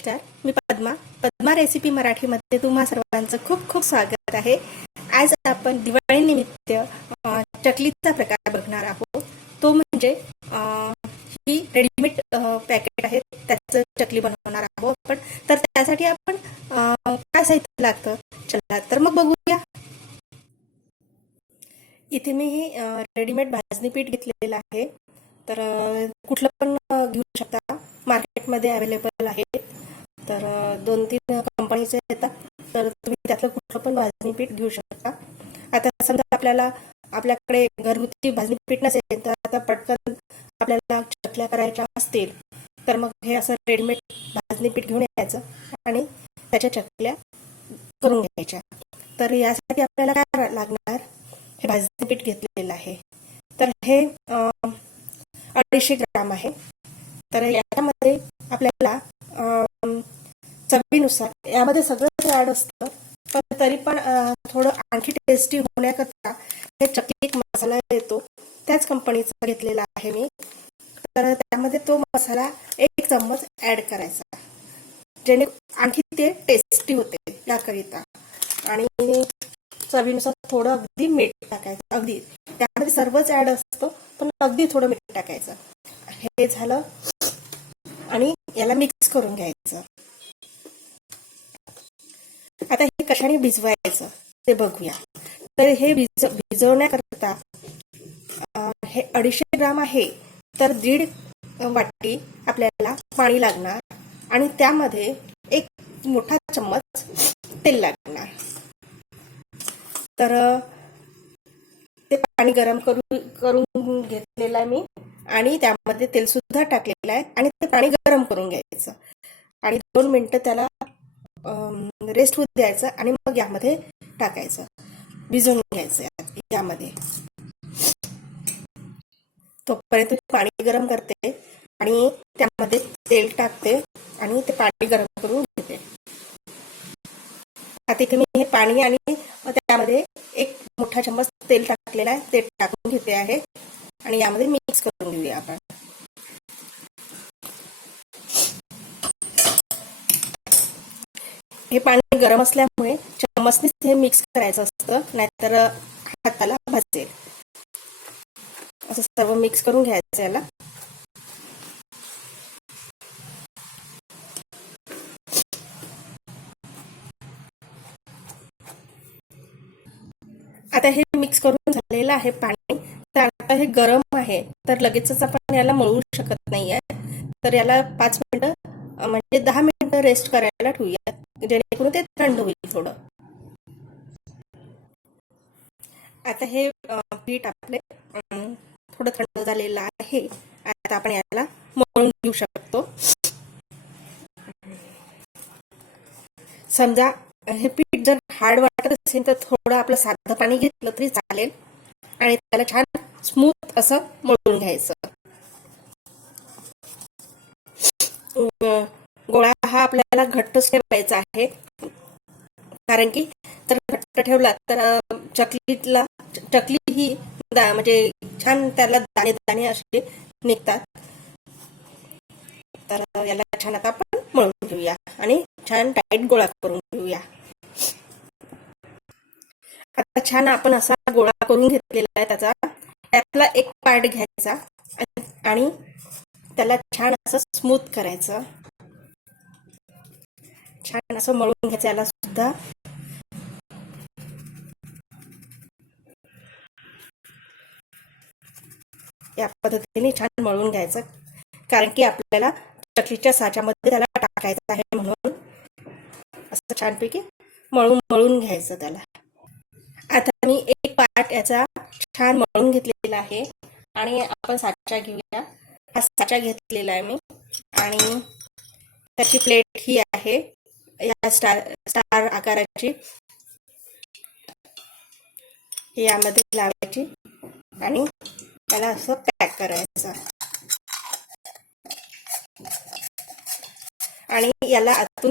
नमस्कार, मी पद्मा रेसिपी मराठीमध्ये तुम्हा सर्वांचं खूप खूप स्वागत आहे। आज आपण दिवाळीनिमित्त चकलीचा प्रकार बघणार आहोत। तो म्हणजे ही रेडीमेड पॅकेट आहे, त्याचं चकली बनवणार आहोत आपण। तर त्यासाठी आपण काय साहित्य लागतं चला तर मग बघूया। इथे मी रेडीमेड भाजणी पीठ घेतलेलं आहे। तर कुठलं पण घेऊ शकता, मार्केटमध्ये अवेलेबल आहे। तर 2-3 कंपनीचे येतात, तर तुम्ही त्यातलं कुठलं पण भाजणी पीठ घेऊ शकता। आता समजा आपल्याकडे घरगुती भाजणी पीठ नसेल, तर आता पटकन आपल्याला चकल्या करायच्या असतील, तर मग हे असं रेडीमेड भाजणी पीठ घेऊन यायचं आणि त्याच्या चकल्या करून घ्यायच्या। तर यासाठी आपल्याला काय लागणार, हे भाजणी पीठ घेतलेलं आहे। तर हे 250 ग्राम आहे। तर याच्यामध्ये आपल्याला चवीनुसार यामध्ये सगळं ॲड असतं, पण तरी पण थोडं आणखी टेस्टी होण्याकरता हे चकली एक मसाला येतो, त्याच कंपनीचा घेतलेला आहे मी। तर त्यामध्ये तो मसाला 1 चम्मच ॲड करायचा, जेणे आणखी ते टेस्टी होते याकरिता। आणि चवीनुसार थोडं अगदी मीठ टाकायचं, अगदी त्यामध्ये सर्वच ॲड असतं, पण अगदी थोडं मीठ टाकायचं। हे झालं आणि याला मिक्स करून घ्यायचं। आता हे कशाने भिजवायचं ते बघूया। तर हे भिजवण्याकरता हे 250 ग्राम आहे, तर 1.5 वाटी आपल्याला पाणी लागणार आणि त्यामध्ये 1 मोठा चम्मच तेल लागणार। तर ते पाणी गरम करून घेतलेलं आहे मी आणि त्यामध्ये तेल सुद्धा टाकलेलं आहे आणि ते पाणी गरम करून घ्यायचं आणि 2 मिनिटं त्याला रेस्ट होऊ द्यायचं आणि मग यामध्ये टाकायचं, भिजवून घ्यायचं यामध्ये। तोपर्यंत पाणी गरम करते आणि त्यामध्ये तेल टाकते आणि ते पाणी गरम करून घेते। आता इथे मी हे पाणी आणि त्यामध्ये 1 मोठा चम्मच तेल टाकलेला आहे, ते टाकून घेते आहे आणि यामध्ये मिक्स करून घेऊया आपण। हे पाणी गरम असल्यामुळे चम्मचनेच हे मिक्स करायचं असतं, नाहीतर हाताला भाजेल। असं सर्व मिक्स करून घ्यायचं याला। आता हे मिक्स करून झालेलं आहे पाणी, तर आता हे गरम आहे, तर लगेचच आपण याला मळू शकत नाहीये। तर याला 5 मिनिटं म्हणजे 10 मिनिटं रेस्ट करायला ठेवूया, जेणेकरून ते थंड होईल थोडं। आता हे पीठ आपले थोडं थंड झालेलं आहे। आता आपण याला मळून घेऊ शकतो। समजा हे पीठ जर हार्ड वाटत असेल, तर थोडं आपलं साधं पाणी घेतलं तरी चालेल आणि त्याला छान स्मूथ असं मळून घ्यायचं। गोळा हा आपल्याला घट्टच ठेवायचा आहे, कारण की तर घट्ट ठेवला तर चकली ही म्हणजे छान त्याला दाणे दाणे असे निघतात। तर याला छान आता आपण मळून घेऊया आणि छान टाईट गोळा करून घेऊया। आता छान आपण असा गोळा करून घेतलेला आहे, त्यातला एक पार्ट घ्यायचा आणि त्याला छान असं स्मूथ करायचं, छान असं मळून घ्यायचं याला सुद्धा। या पद्धतीने छान मळून घ्यायचं, कारण की आपल्याला चकलीच्या साच्यामध्ये त्याला टाकायचं आहे, म्हणून असं छानपैकी मळून घ्यायचं त्याला। आता मी एक पार्ट याचा छान मळून घेतलेला आहे आणि आपण साचा घेऊया। हा साचा घेतलेला आहे मी आणि त्याची प्लेट ही आहे या स्टार आकाराची, ही यामध्ये लावायची आणि त्याला असं पॅक करायचं आणि याला आतून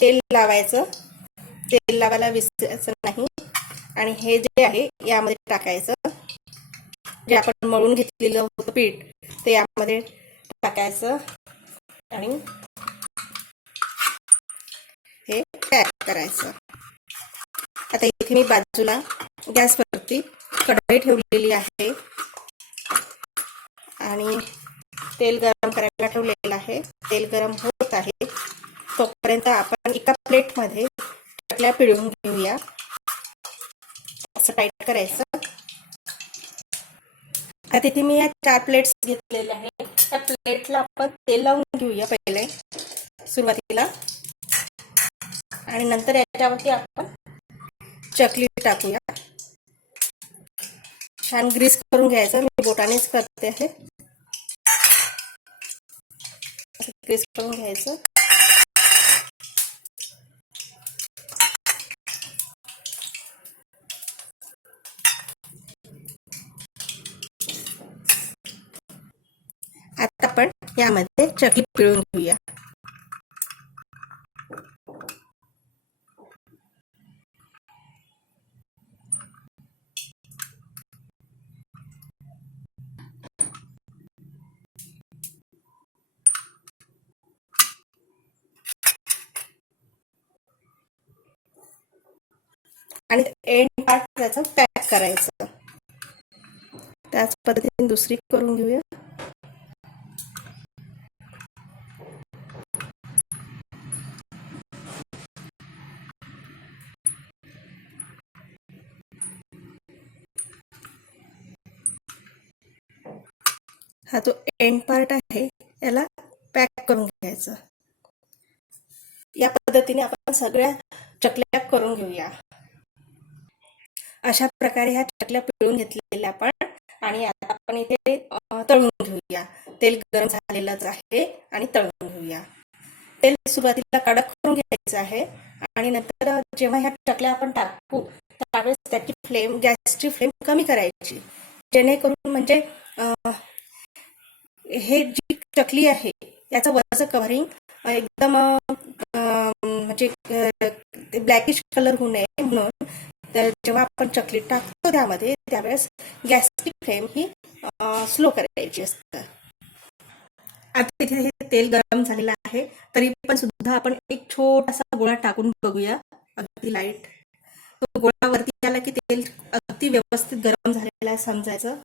तेल लावायचं, तेल लावायला विसरायचं नाही। आणि हे जे आहे यामध्ये टाकायचं, जे आपण मळून घेतलेलं होतं पीठ ते यामध्ये टाकायचं आणि करायचं. आता इथे मी बाजूला गॅसवरती कढई ठेवलेली आहे आणि तेल गरम करायला ठेवलेलं आहे. तेल गरम होत आहे तोपर्यंत आपण एका प्लेटमध्ये चकल्या पिळून घेऊया. असं टाईट करायचं. आता इथे मी या 4 प्लेट्स घेतलेल्या आहेत. त्या प्लेटला आपण तेल लावून घेऊया पहिले सुरुवातीला आणि नंतर याच्यावरती आपण चकली टाकूया. छान ग्रीस करून घ्यायचं. मी बोटानेच करते आहे. ग्रीस करून घ्यायचं. आता आपण यामध्ये चकली पिळून घेऊया. आणि एंड पार्ट त्याचं पॅक करायचं. त्याच पद्धतीने दुसरी करून घेऊया. हा जो एंड पार्ट आहे याला पॅक करून घ्यायचं. या पद्धतीने आपण सगळ्या चकल्या करून घेऊया. अशा प्रकारे ह्या चकल्या पिळून घेतलेल्या आपण आणि आता आपण इथे तळून घेऊया. तेल गरम झालेलंच आहे आणि तळून घेऊया. तेल सुरुवातीला कडक करून घ्यायचं आहे आणि नंतर जेव्हा ह्या चकल्या आपण टाकू त्यावेळेस त्याची फ्लेम, गॅसची फ्लेम कमी करायची, जेणेकरून म्हणजे हे जी चकली आहे याचं वरचं कव्हरिंग एकदम म्हणजे ब्लॅकिश कलर होऊ नये म्हणून. तर जेव्हा आपण चकली टाकतो त्यामध्ये त्यावेळेस गॅसची फ्लेम ही स्लो करायची असते. आता इथे हे तेल गरम झालेलं आहे तरी पण सुद्धा आपण एक छोटासा गोळा टाकून बघूया. अगदी लाईट तो गोळा वरती आला की तेल अगदी व्यवस्थित गरम झालेलं आहे समजायचं.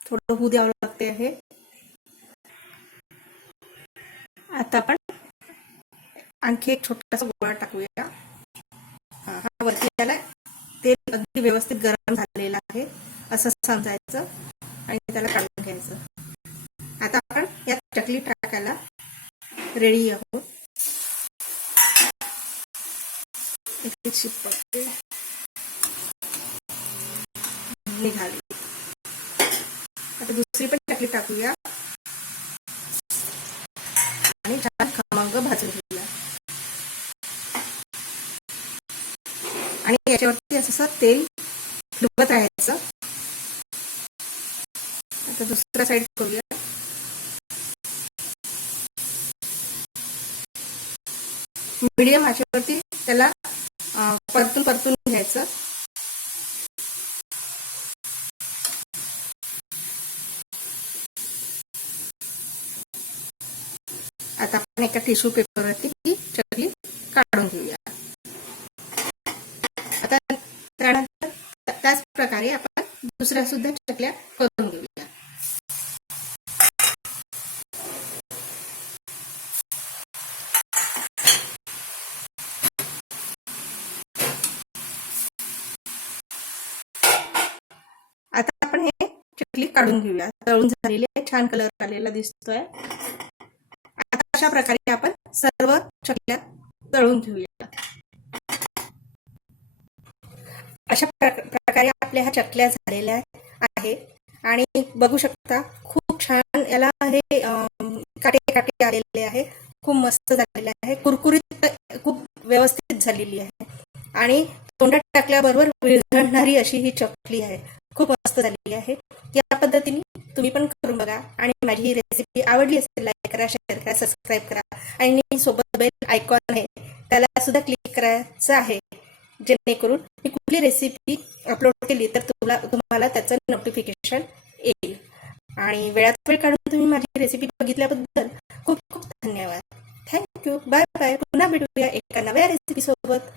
थोडं होऊ द्यावं लागते आहे. आता आपण आणखी एक छोटासा गोळा टाकूया. हा वरती आला. तेल अगदी व्यवस्थित गरम झालेलं आहे असं समजायचं आणि त्याला काढून घ्यायचं. आता आपण या चकली टाकायला रेडी आहोत. निघाली. आता दुसरी पण चकली टाकूया आणि छान खमंग भाजून घेऊया. आणि याच्यावरती असं तेल फिरवत राहायचं. आता दुसरा साईड करूया. मीडियम आचेवरती त्याला परतून घ्यायचं. आता आपण एका टिश्यू पेपरवरती ही चकली काढून घेऊया. आता त्यानंतर त्याच प्रकारे आपण दुसऱ्या सुद्धा चकल्या करून घेऊया. आता आपण हे चकली काढून घेऊया. तळून झालेली आहे, छान कलर आलेला दिसतोय. आता अशा प्रकारे आपण सर्व चकल्या तळून घेऊया. अशा प्रकारे आपल्या ह्या चकल्या झालेल्या आहेत आणि बघू शकता खूप छान याला हे काटे काटे आलेले आहे. खूप मस्त झालेले आहे. कुरकुरीत खूप व्यवस्थित झालेली आहे आणि तोंडात टाकल्याबरोबर विरघळणारी अशी ही चकली आहे. खूप मस्त झालेली आहे. या पद्धतीने तुम्ही पण करून बघा आणि माझी ही रेसिपी आवडली असेल लाईक करा, शेअर करा, सबस्क्राईब करा आणि सोबत बेल आयकॉन आहे त्याला सुद्धा क्लिक करायचं आहे, जेणेकरून मी कुठली रेसिपी अपलोड केली तर तुम्हाला त्याचं नोटिफिकेशन येईल. आणि वेळात वेळ काढून तुम्ही माझी रेसिपी बघितल्याबद्दल खूप खूप धन्यवाद. थँक्यू. Bye bye. पुन्हा भेटूया एका नव्या रेसिपी सोबत.